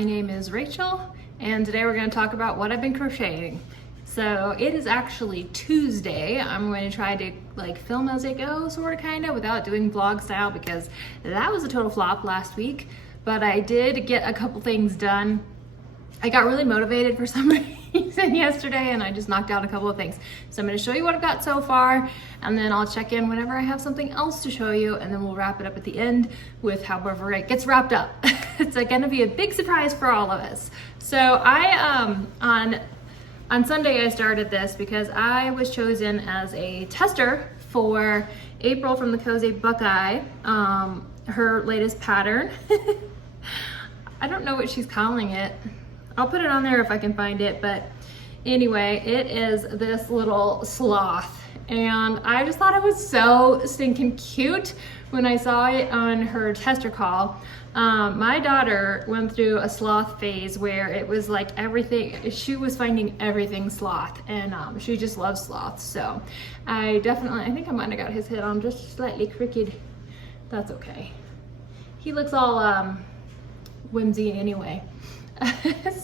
My name is Rachel, and today we're going to talk about what I've been crocheting. So it is actually Tuesday. I'm going to try to film as I go, sort of kind of, without doing vlog style because that was a total flop last week. But I did get a couple things done. I got really motivated for some reason yesterday, and I just knocked out a couple of things. So I'm going to show you what I've got so far, and then I'll check in whenever I have something else to show you, and then we'll wrap it up at the end with however it gets wrapped up. It's going to be a big surprise for all of us. So I on Sunday I started this because I was chosen as a tester for April from the Cozy Buckeye, her latest pattern. I don't know what she's calling it. I'll put it on there if I can find it, but anyway, it is this little sloth, and I just thought it was so stinking cute when I saw it on her tester call. My daughter went through a sloth phase where it was like everything, she was finding everything sloth, and she just loves sloths. So I think I might have got his head on just slightly crooked. That's okay. He looks all whimsy anyway.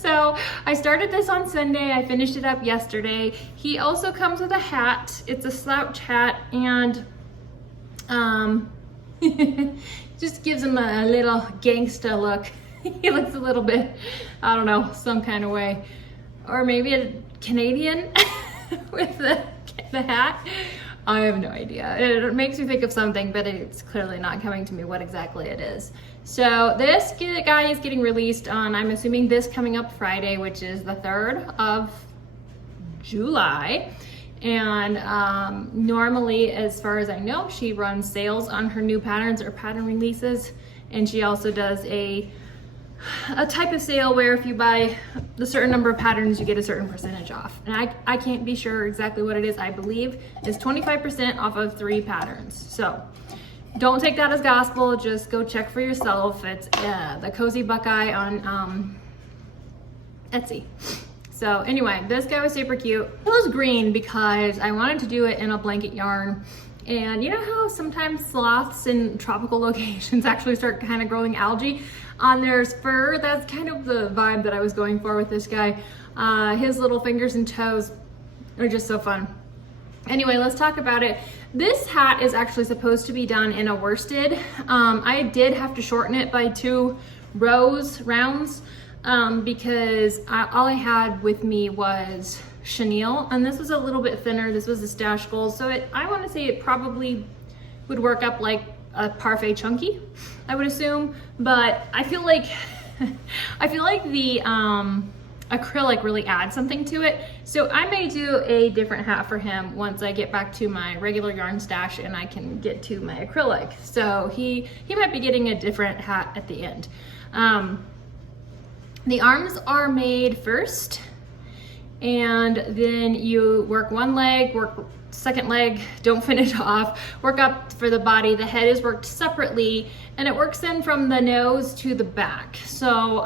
So I started this on Sunday. I finished it up yesterday. He also comes with a hat. It's a slouch hat, and just gives him a little gangsta look. He looks a little bit, I don't know, some kind of way, or maybe a Canadian with the hat. I have no idea. It makes me think of something, but it's clearly not coming to me what exactly it is. So this guy is getting released on, I'm assuming this coming up Friday, which is the 3rd of July. And normally, as far as I know, she runs sales on her new patterns or pattern releases. And she also does a type of sale where if you buy a certain number of patterns, you get a certain percentage off. And I can't be sure exactly what it is. I believe it's 25% off of 3 patterns. So don't take that as gospel. Just go check for yourself. It's the Cozy Buckeye on Etsy. So anyway, this guy was super cute. It was green because I wanted to do it in a blanket yarn. And you know how sometimes sloths in tropical locations actually start kind of growing algae on their fur? That's kind of the vibe that I was going for with this guy. His little fingers and toes are just so fun. Anyway, let's talk about it. This hat is actually supposed to be done in a worsted. I did have to shorten it by 2 rounds, because all I had with me was chenille, and this was a little bit thinner. This was a stash gold, so I want to say it probably would work up like a parfait chunky, I would assume, but I feel like the acrylic really adds something to it. So I may do a different hat for him once I get back to my regular yarn stash and I can get to my acrylic. So he might be getting a different hat at the end. The arms are made first, and then you work one leg, work second leg, don't finish off, work up for the body. The head is worked separately, and it works in from the nose to the back. So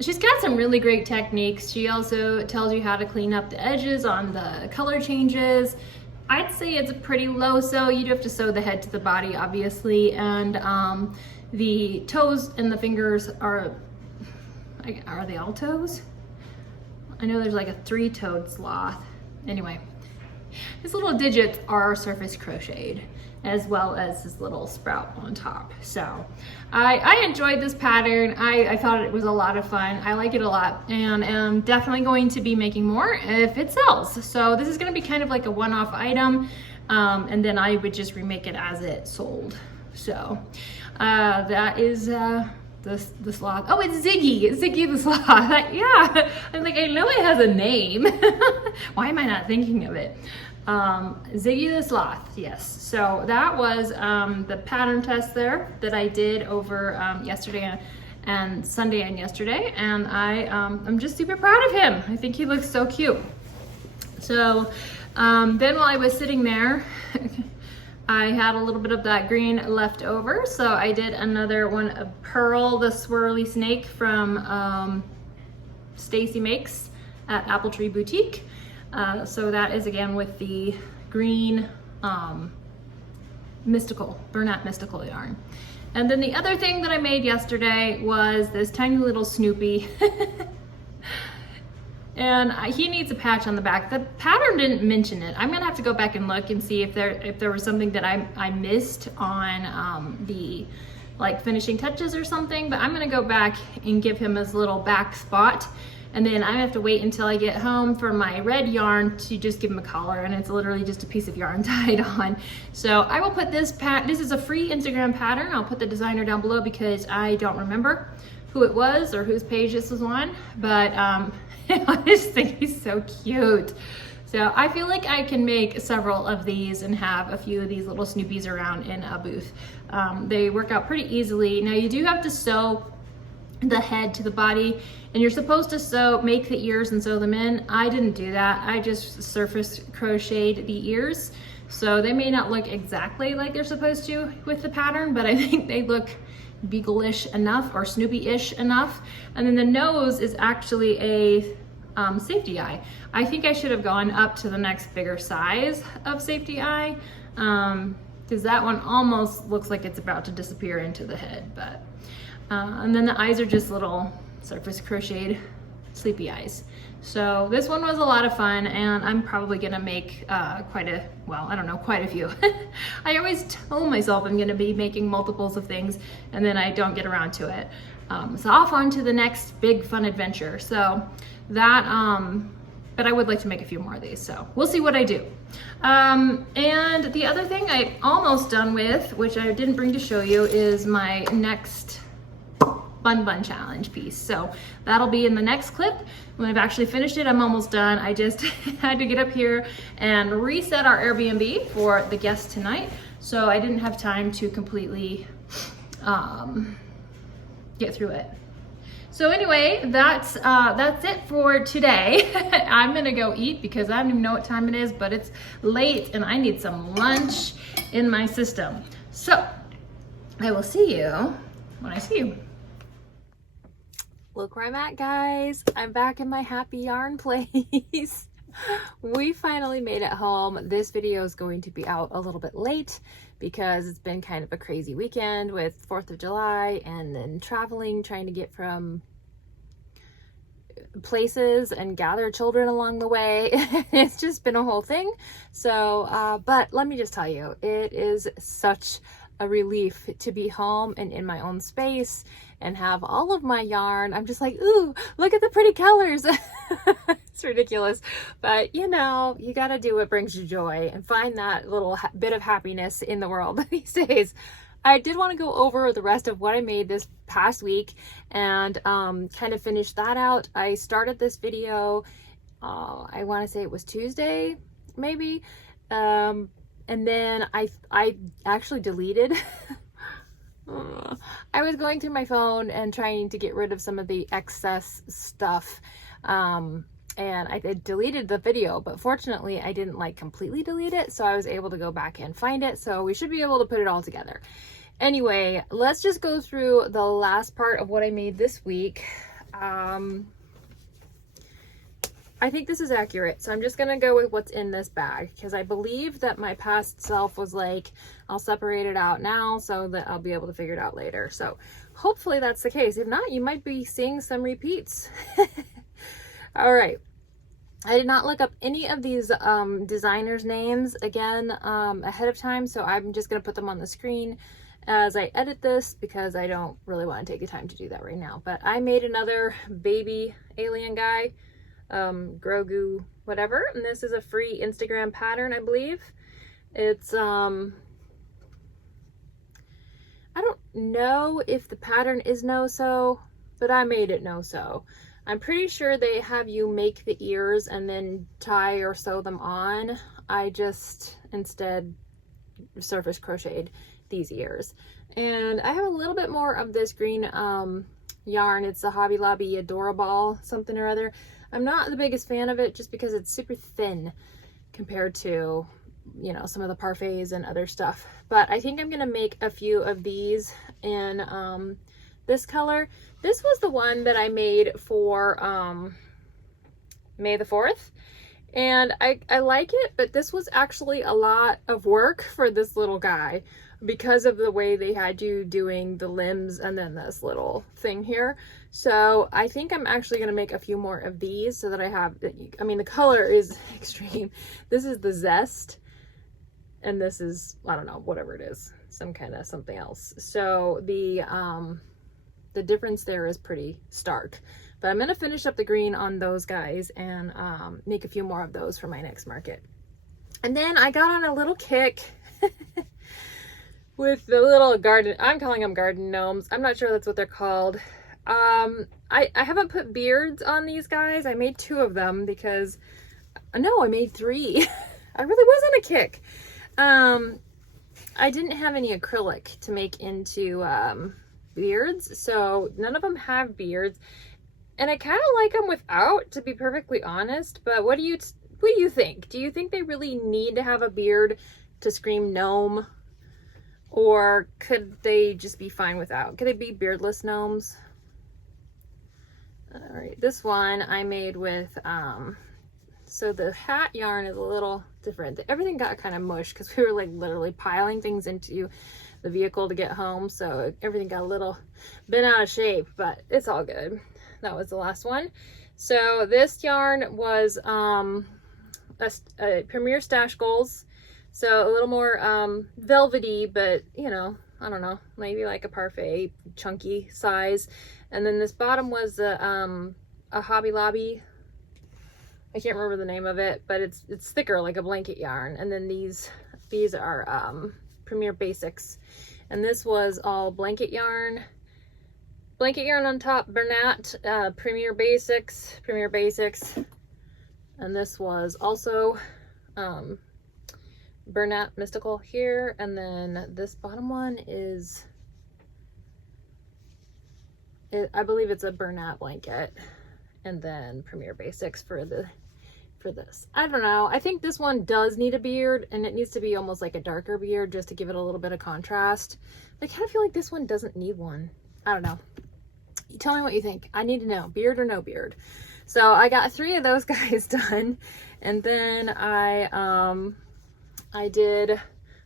she's got some really great techniques. She also tells you how to clean up the edges on the color changes. I'd say it's a pretty low sew. You do have to sew the head to the body, obviously, and the toes and the fingers are they all toes? I know there's like a 3-toed sloth. Anyway, his little digits are surface crocheted, as well as this little sprout on top. So I enjoyed this pattern. I thought it was a lot of fun. I like it a lot, and am definitely going to be making more if it sells. So this is going to be kind of like a one-off item, and then I would just remake it as it sold. So that is the sloth. Oh, it's Ziggy. It's Ziggy the sloth. Yeah, I'm like, I know it has a name. Why am I not thinking of it? Ziggy the sloth, yes. So that was the pattern test there that I did over yesterday and Sunday and yesterday, and I'm just super proud of him. I think he looks so cute. So then while I was sitting there, I had a little bit of that green left over, so I did another one of Pearl, the swirly snake from Stacy Makes at Apple Tree Boutique. So that is again with the green mystical, Bernat mystical yarn. And then the other thing that I made yesterday was this tiny little Snoopy. And he needs a patch on the back. The pattern didn't mention it. I'm gonna have to go back and look and see if there was something that I missed on the like finishing touches or something, but I'm gonna go back and give him his little back spot. And then I have to wait until I get home for my red yarn to just give him a collar, and it's literally just a piece of yarn tied on. So I will put this this is a free Instagram pattern. I'll put the designer down below because I don't remember who it was or whose page this was on, but I just think he's so cute. So I feel like I can make several of these and have a few of these little Snoopies around in a booth. They work out pretty easily. Now you do have to sew the head to the body, and you're supposed to make the ears and sew them in. I didn't do that. I just surface crocheted the ears. So they may not look exactly like they're supposed to with the pattern, but I think they look Beagle-ish enough or Snoopy-ish enough. And then the nose is actually a safety eye. I think I should have gone up to the next bigger size of safety eye, because that one almost looks like it's about to disappear into the head. But and then the eyes are just little surface crocheted sleepy eyes. So this one was a lot of fun, and I'm probably gonna make quite a few. I always tell myself I'm gonna be making multiples of things, and then I don't get around to it. So off on to the next big fun adventure. So that, but I would like to make a few more of these, so we'll see what I do. And the other thing I'm almost done with, which I didn't bring to show you, is my next bun challenge piece. So that'll be in the next clip. When I've actually finished it, I'm almost done. I just had to get up here and reset our Airbnb for the guests tonight. So I didn't have time to completely get through it. So anyway, that's it for today. I'm gonna go eat because I don't even know what time it is, but it's late and I need some lunch in my system. So I will see you when I see you. Look where I'm at, guys. I'm back in my happy yarn place. We finally made it home. This video is going to be out a little bit late because it's been kind of a crazy weekend with 4th of July and then traveling, trying to get from places and gather children along the way. It's just been a whole thing. So, but let me just tell you, it is such a relief to be home and in my own space and have all of my yarn. I'm just like, ooh, look at the pretty colors. It's ridiculous, but you know, you got to do what brings you joy and find that little bit of happiness in the world these days. I did want to go over the rest of what I made this past week and kind of finish that out. I started this video, I want to say it was Tuesday, maybe, and then I actually deleted. I was going through my phone and trying to get rid of some of the excess stuff, and I deleted the video, but fortunately I didn't like completely delete it, so I was able to go back and find it, so we should be able to put it all together. Anyway, let's just go through the last part of what I made this week. I think this is accurate, so I'm just gonna go with what's in this bag because I believe that my past self was like, I'll separate it out now so that I'll be able to figure it out later. So hopefully that's the case. If not, you might be seeing some repeats. All right. I did not look up any of these designers' names again ahead of time, so I'm just gonna put them on the screen as I edit this because I don't really want to take the time to do that right now. But I made another baby alien guy, Grogu whatever, and this is a free Instagram pattern, I believe. It's I don't know if the pattern is no-sew, but I made it no-sew. I'm pretty sure they have you make the ears and then tie or sew them on. I just instead surface crocheted these ears, and I have a little bit more of this green yarn. It's a Hobby Lobby Adorable something or other. I'm not the biggest fan of it just because it's super thin compared to, you know, some of the parfaits and other stuff, but I think I'm gonna make a few of these in this color. This was the one that I made for May the 4th, And I like it, but this was actually a lot of work for this little guy because of the way they had you doing the limbs and then this little thing here. So I think I'm actually going to make a few more of these so that I have, I mean, the color is extreme. This is the Zest, and this is, I don't know, whatever it is, some kind of something else. So the difference there is pretty stark. But I'm going to finish up the green on those guys and make a few more of those for my next market. And then I got on a little kick with the little garden, I'm calling them garden gnomes. I'm not sure that's what they're called. I haven't put beards on these guys. I made 2 of them because, no, I made 3. I really was on a kick. I didn't have any acrylic to make into beards, so none of them have beards. And I kind of like them without, to be perfectly honest, but what do you think? Do you think they really need to have a beard to scream gnome? Or could they just be fine without? Could they be beardless gnomes? All right, this one I made with, so the hat yarn is a little different. Everything got kind of mush because we were like literally piling things into the vehicle to get home. So everything got a little bent out of shape, but it's all good. That was the last one. So this yarn was a Premier Stash Goals. So a little more velvety, but you know, I don't know, maybe like a parfait chunky size. And then this bottom was a Hobby Lobby. I can't remember the name of it, but it's thicker, like a blanket yarn. And then these are Premier Basics. And this was all blanket yarn. Blanket yarn on top, Bernat, Premier Basics. And this was also Bernat Mystical here. And then this bottom one is, I believe it's a Bernat blanket. And then Premier Basics for this. I don't know. I think this one does need a beard, and it needs to be almost like a darker beard just to give it a little bit of contrast. I kind of feel like this one doesn't need one. I don't know. You tell me what you think. I need to know, beard or no beard. So I got 3 of those guys done, and then I did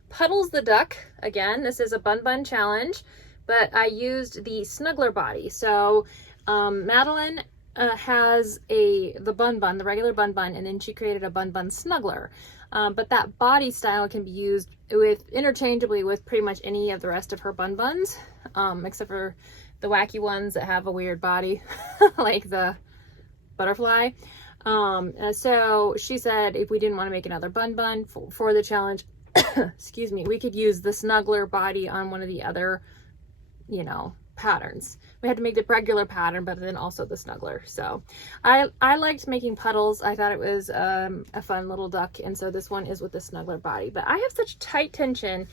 Puddles the Duck again. This is a bun bun challenge, but I used the snuggler body. So Madeline has the regular bun bun, and then she created a bun bun snuggler. But that body style can be used interchangeably with pretty much any of the rest of her bun buns, except for the wacky ones that have a weird body, like the butterfly. So she said if we didn't want to make another bun bun for the challenge, excuse me, we could use the snuggler body on one of the other, you know, patterns. We had to make the regular pattern, but then also the snuggler. So I liked making puddles. I thought it was a fun little duck, and so this one is with the snuggler body. But I have such tight tension,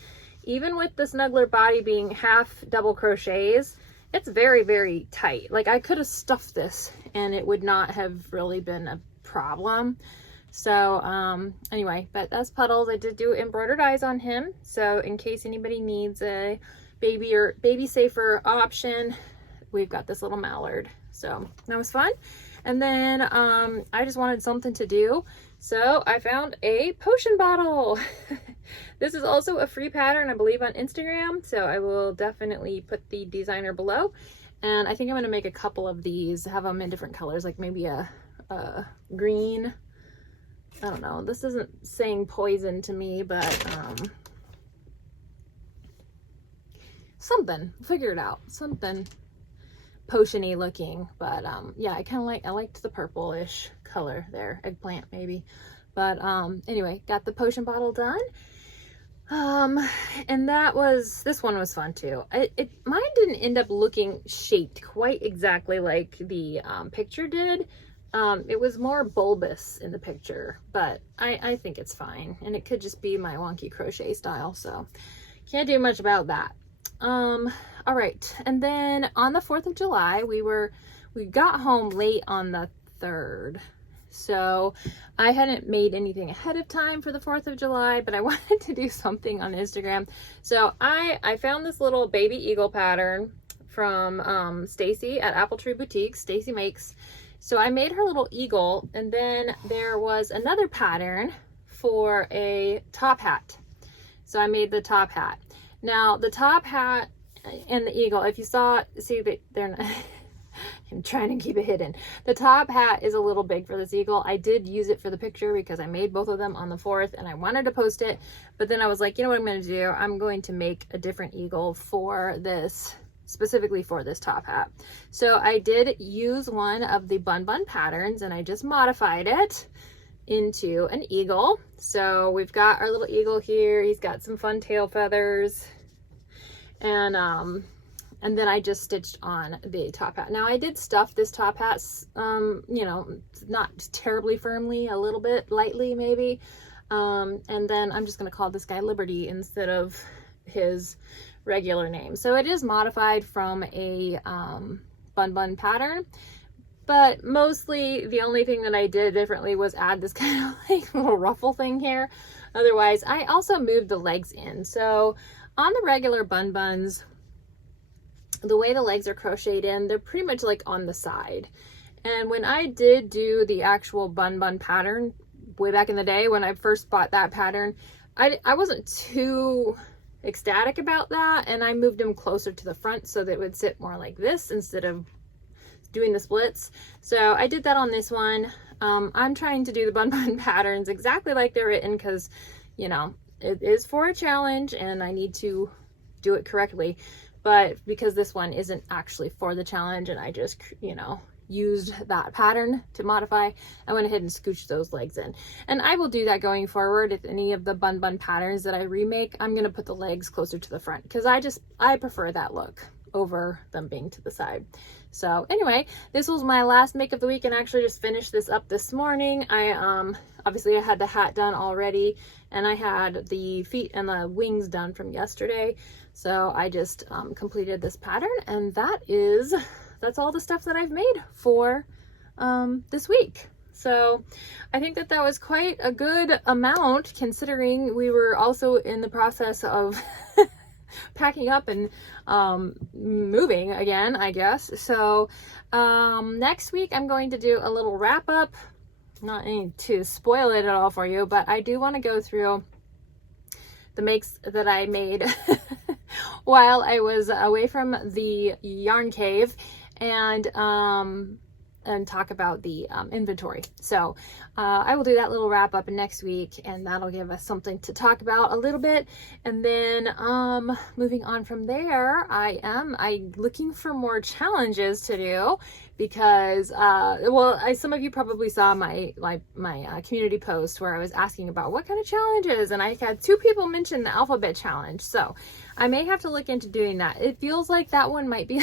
even with the snuggler body being half double crochets. It's very, very tight. Like I could have stuffed this and it would not have really been a problem. So anyway, but that's Puddles. I did do embroidered eyes on him, so in case anybody needs a baby or baby safer option, we've got this little mallard. So that was fun. And then I just wanted something to do, so I found a potion bottle. This is also a free pattern, I believe, on Instagram, so I will definitely put the designer below. And I think I'm going to make a couple of these, have them in different colors, like maybe a green. I don't know, this isn't saying poison to me, but something, figure it out, something potion-y looking. But yeah, I liked the purplish color there, eggplant maybe. But anyway, got the potion bottle done. And this one was fun too. Mine didn't end up looking shaped quite exactly like the picture did. It was more bulbous in the picture, but I think it's fine. And it could just be my wonky crochet style, so can't do much about that. All right. And then on the 4th of July, we got home late on the 3rd. So I hadn't made anything ahead of time for the 4th of July, but I wanted to do something on Instagram. So I found this little baby eagle pattern from Stacy at Apple Tree Boutique. Stacy makes, So I made her little eagle, and then there was another pattern for a top hat. So I made the top hat. Now the top hat and the eagle, if you see that they're not, I'm trying to keep it hidden. The top hat is a little big for this eagle. I did use it for the picture because I made both of them on the 4th and I wanted to post it, but then I was like, you know what I'm going to do? I'm going to make a different eagle for this, specifically for this top hat. So I did use one of the bun patterns and I just modified it into an eagle. So we've got our little eagle here. He's got some fun tail feathers, and then I just stitched on the top hat. Now I did stuff this top hat, you know, not terribly firmly, a little bit lightly maybe. And then I'm just gonna call this guy Liberty instead of his regular name. So it is modified from a bun pattern, but mostly the only thing that I did differently was add this kind of like little ruffle thing here. Otherwise, I also moved the legs in. So on the regular buns, the way the legs are crocheted in, they're pretty much like on the side. And when I did do the actual bun pattern way back in the day when I first bought that pattern, I wasn't too ecstatic about that, and I moved them closer to the front so that it would sit more like this instead of doing the splits. So I did that on this one. I'm trying to do the bun patterns exactly like they're written because, you know, it is for a challenge and I need to do it correctly. But because this one isn't actually for the challenge and I just, you know, used that pattern to modify, I went ahead and scooched those legs in. And I will do that going forward. If any of the bun patterns that I remake, I'm going to put the legs closer to the front because I prefer that look over them being to the side. So anyway, this was my last make of the week, and I actually just finished this up this morning. Obviously I had the hat done already, and I had the feet and the wings done from yesterday. So I just completed this pattern, and that's all the stuff that I've made for this week. So I think that was quite a good amount considering we were also in the process of packing up and moving again, I guess. So next week I'm going to do a little wrap up. Not to spoil it at all for you, but I do want to go through the makes that I made while I was away from the yarn cave, and talk about the inventory. So I will do that little wrap up next week, and that'll give us something to talk about a little bit. And then moving on from there, I'm looking for more challenges to do because some of you probably saw my community post where I was asking about what kind of challenges, and I had 2 people mention the alphabet challenge. So I may have to look into doing that. It feels like that one might be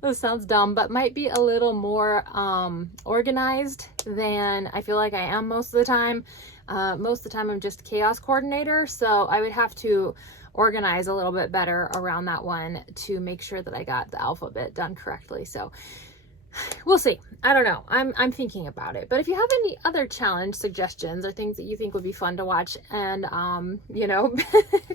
this sounds dumb, but might be a little more organized than I feel like I am most of the time. Most of the time I'm just chaos coordinator, so I would have to organize a little bit better around that one to make sure that I got the alphabet done correctly. So we'll see. I don't know. I'm thinking about it. But if you have any other challenge suggestions or things that you think would be fun to watch and, you know,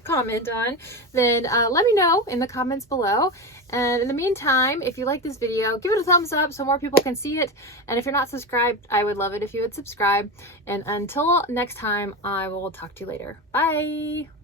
comment on, then let me know in the comments below. And in the meantime, if you like this video, give it a thumbs up so more people can see it. And if you're not subscribed, I would love it if you would subscribe. And until next time, I will talk to you later. Bye.